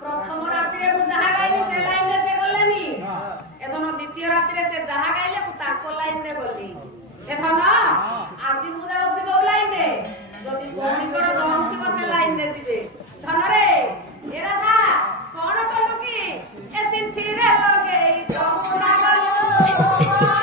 प्रथम रात्रि जहा गाइले से लाइन से गलेनी एथन द्वितीय रात्रि से जहा गाइले ताको लाइन रे गली एथन आज मुदा अछि गौ लाइन रे जदि भौणी कर दम थिबो से लाइन रे जिबे धन रे ए राधा कोन करू की ए सिंथी रे लगे तमुना गलो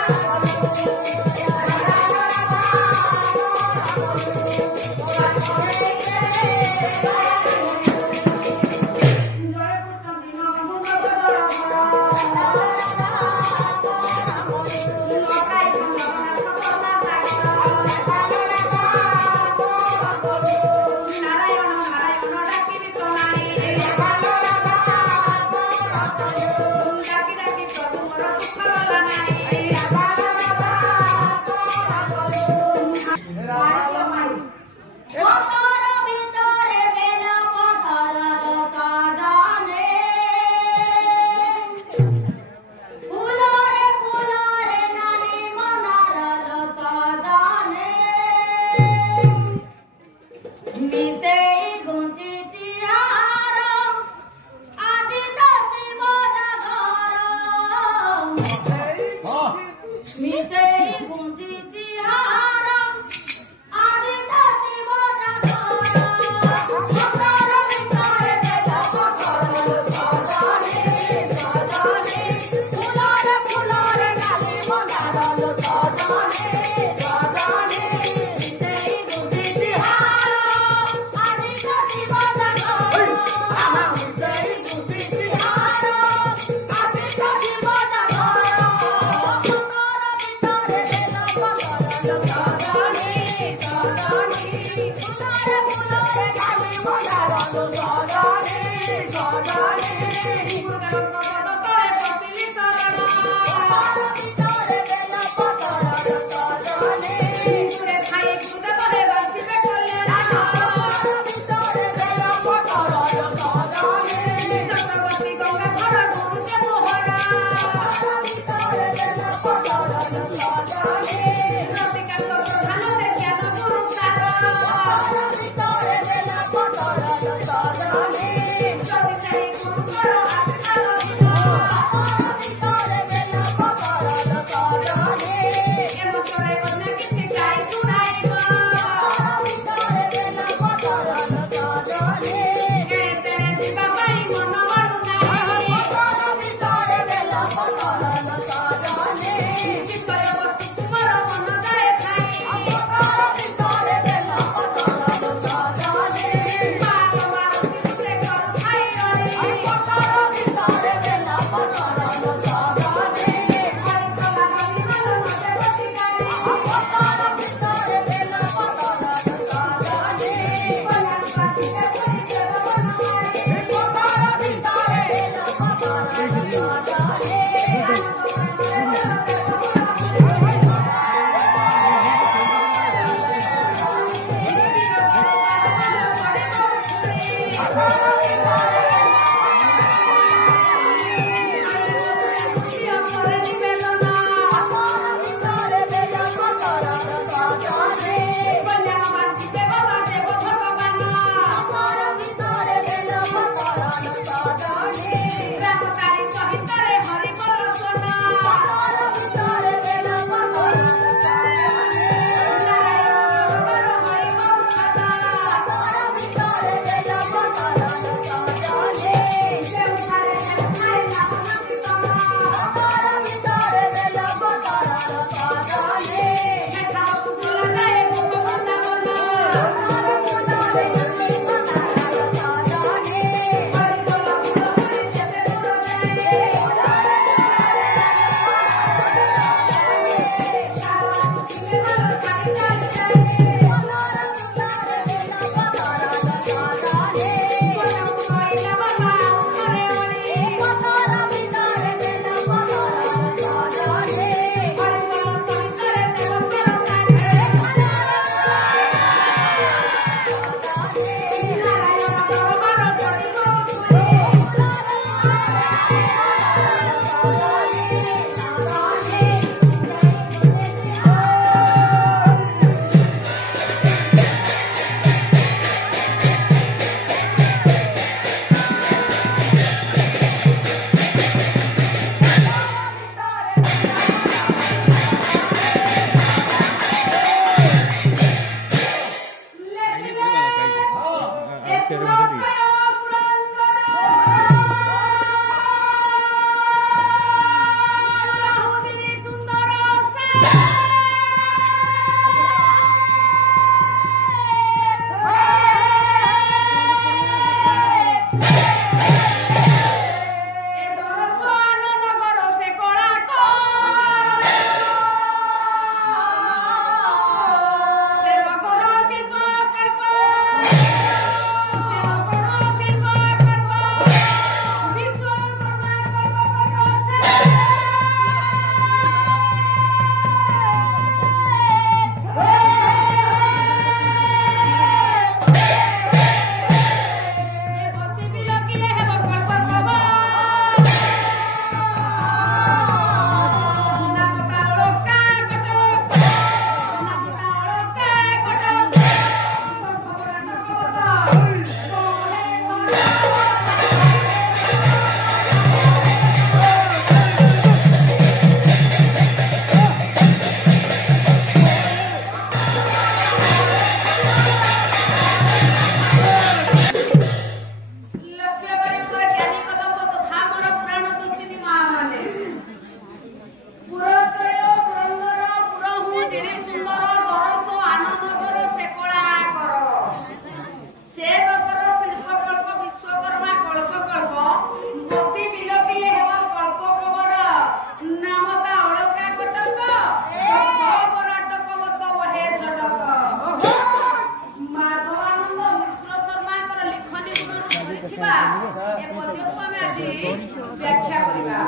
व्याख्या करिबा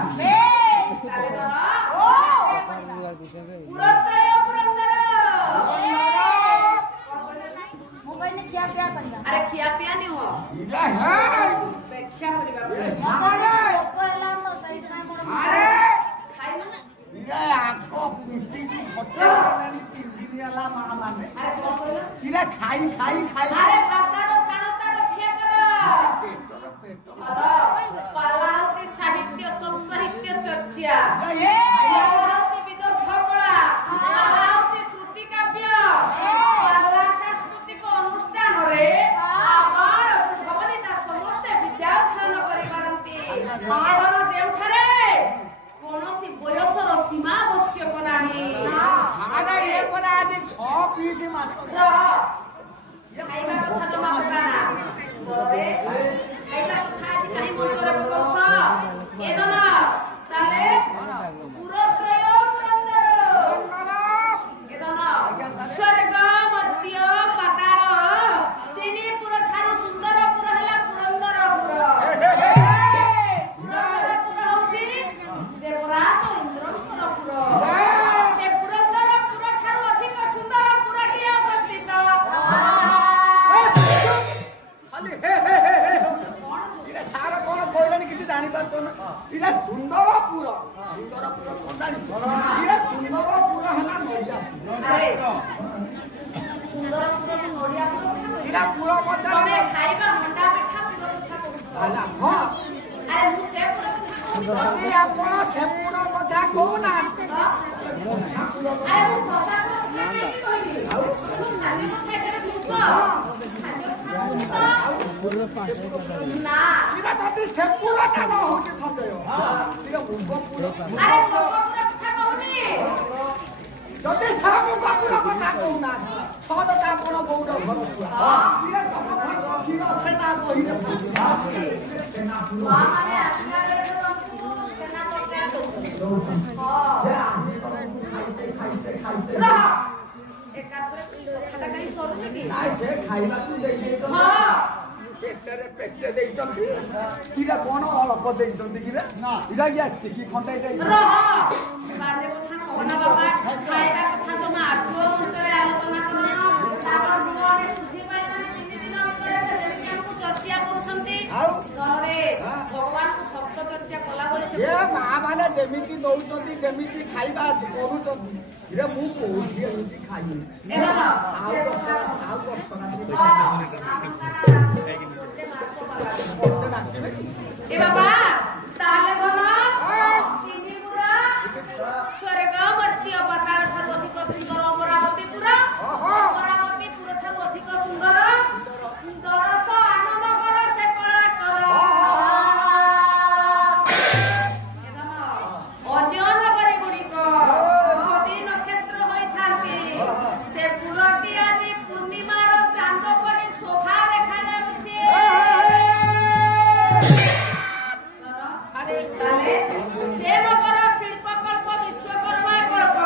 ताले धर पुरत्रय पुरंदर मोबाइल में क्या क्या करना अरे खिया पिया नहीं हो इला है व्याख्या करिबा सामारे पहला तो सही ना करो अरे खाइ ना इला आको पिटी की फटे वाली 3 दिन वाला मां माने अरे कोन कहला इला खाई अरे भाषार शानता रक्षा कर पाला होती साहित्य संसाहित्य चर्चा पाला होती विदग्ध कला पाला होती श्रुति काव्य पाला सांस्कृतिक अनुष्ठान रे आपण भवनिता समस्त विद्यार्थन करि पारंती एधर जेउठारे कोनोसी बयसर सीमा आवश्यक नाही सारा ये परा आज 6 पीस माछ खाइबा कथा जमा करना बरे खाइबा कथा आज काई मजोर पकौछ एदन ताले पुरत्रय पुरंदर एदन स्वर्ग मध्य पाताल तिनी पुर ठारो सुंदर पुर हला पुरंदरपुर पुरंदरपुर होची देवराज इंद्रपुर से पुरंदरपुर ठारो अधिक सुंदर पुरटी अवस्थित खाली हे इला सारा कोन कोइलानी किछि जानि पाछो ना इला सुंदरपुर कोन जानि इला सुंदरपुर हला नडिया अरे सुंदरपुर के नडिया इला पुर मध्य तमे खाइबा मंडा पिठा पुर कथा कहू आला हां अरे मु से पुर कथा कहू अरे आपण से पुर मध्य को ना अरे मु ससा पुर कथा कैसी कहबी सुन खाली कथा एटा सुन ना इला जति से पुर ता न होछि संदेह हां इला मुग पुर अरे पुर कथा कहूनी जति सामु पुर कथा को ना छद ता आपण गौड घर पुरा इला तम घर रखी रथे ना कहि मां माने आज्ञा रे तुमको सेना करते दो हां खाइते रह एकात्र खाता कहीं सरुछि की आइ से खाइबा तू देई दे हां पेटे ଦେଇଛନ୍ତି କିରା କଣ ଅଳପ ଦେଇଛନ୍ତି କିରା ନା ଇରା କି ଟିକି ଖଣ୍ଡାଇ ଦେଇ ରହ ବାଜେ କଥା କହନା ବାବା ଖାଇବା କଥା ତମେ ଆଗୁଆ ମଞ୍ଚରେ ଆଲୋଚନା କରନ ତାର ନୁଆରେ ସୁଧି ପାଇମାନେ 3 ଦିନ ଭିତରେ ସେ ଯେମିତି ଆମକୁ ଚର୍ଚ୍ଚା କରୁଛନ୍ତି ଘରେ ଭଗବାନଙ୍କୁ ସପ୍ତ ଚର୍ଚ୍ଚା କଲା ବୋଲି ସେ ଏ ମା ମାନେ ଯେମିତି ଦଉଛନ୍ତି ଯେମିତି ଖାଇବା କରୁଛନ୍ତି ଇରା ମୁଁ କୋଉଠି ଏମିତି ଖାଇନି ଏଦନ ଆଉ ବର୍ଷ ए बाबा ताले धन चिनीपुरा स्वर्ग मध्य पाताल ठाରୁ ଅଧିକ ସୁନ୍ଦର ଅମରାବତୀପୁର ଅମରାବତୀପୁର ଠାରୁ ଅଧିକ ସୁନ୍ଦର ଦରସ ଆନନ୍ଦକର ସେ କଳାକର ଅନ୍ୟ ନଗରୀ ଗୁଡ଼ିକ ଯଦି ନକ୍ଷତ୍ର ହୋଇଥାନ୍ତି ସେ ପୁରଟି ଆଜି ପୂର୍ଣ୍ଣିମାର ଚାନ୍ଦ ପରି ଶୋଭା ଦେଖାଯାଉଛି से नगर शिल्पकल्प विश्वकर्मा कल्प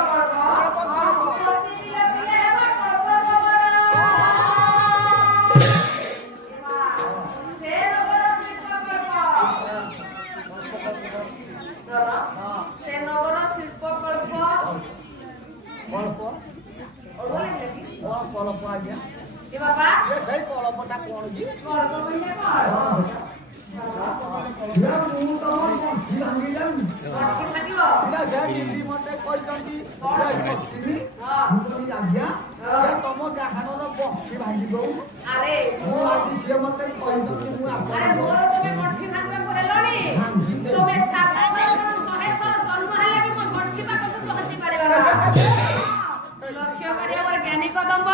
से नगर शिल्पकल्प କଳପ ଆଜ୍ଞା ए बाबा ଏ ସେଇ କଳପଟା କଣ କି कल्प बनिया कौन ମୁଁ ତମ ପଣ୍ଠି ଭାଙ୍ଗି ଯାଉନି कल्प भागियो ଇଲା ସେ କିଛି ମତେ କହିଛନ୍ତି ସଚିନି हां ଆଜ୍ଞା ତମ ଗାହାଣର ପଣ୍ଠି ଭାଙ୍ଗି ଦଉ अरे ମୁଁ ଆଜି ସିଏ ମତେ କହିଛନ୍ତି ମୁଁ अरे मोर तमे गंठी भागबे कहलोनी तमे साता सावन 100 थर जन्म हेले कि मो गंठी पाखକୁ पहुंची परिबा लक्ष्य करिया मोर ज्ञानी कदम्ब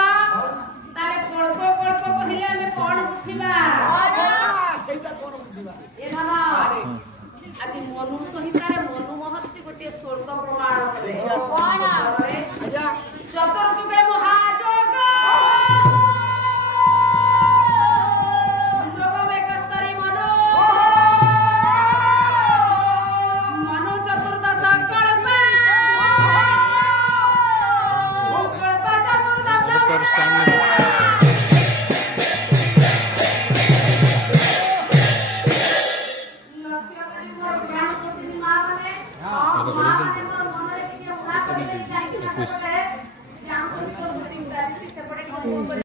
ताले कल्प कल्प कहिले ଆମେ कोन बुझिबा ସେଇଟା କଣ ବୁଝିବା ए धन আজি मनु संहितारे मनु महर्षि गोटे स्वर्ग प्रमाण करे कोन ଆଜ୍ଞା चतुर्युगे महाजोग जोगमे कस्तरी मनो ଭାବିଲେ କାହିଁକି ନା ସେପଟେ ଯାଉଛନ୍ତି ତ ଶୁଟିଂ ଚାଲିଛି ସେପଟେ ଟିକେ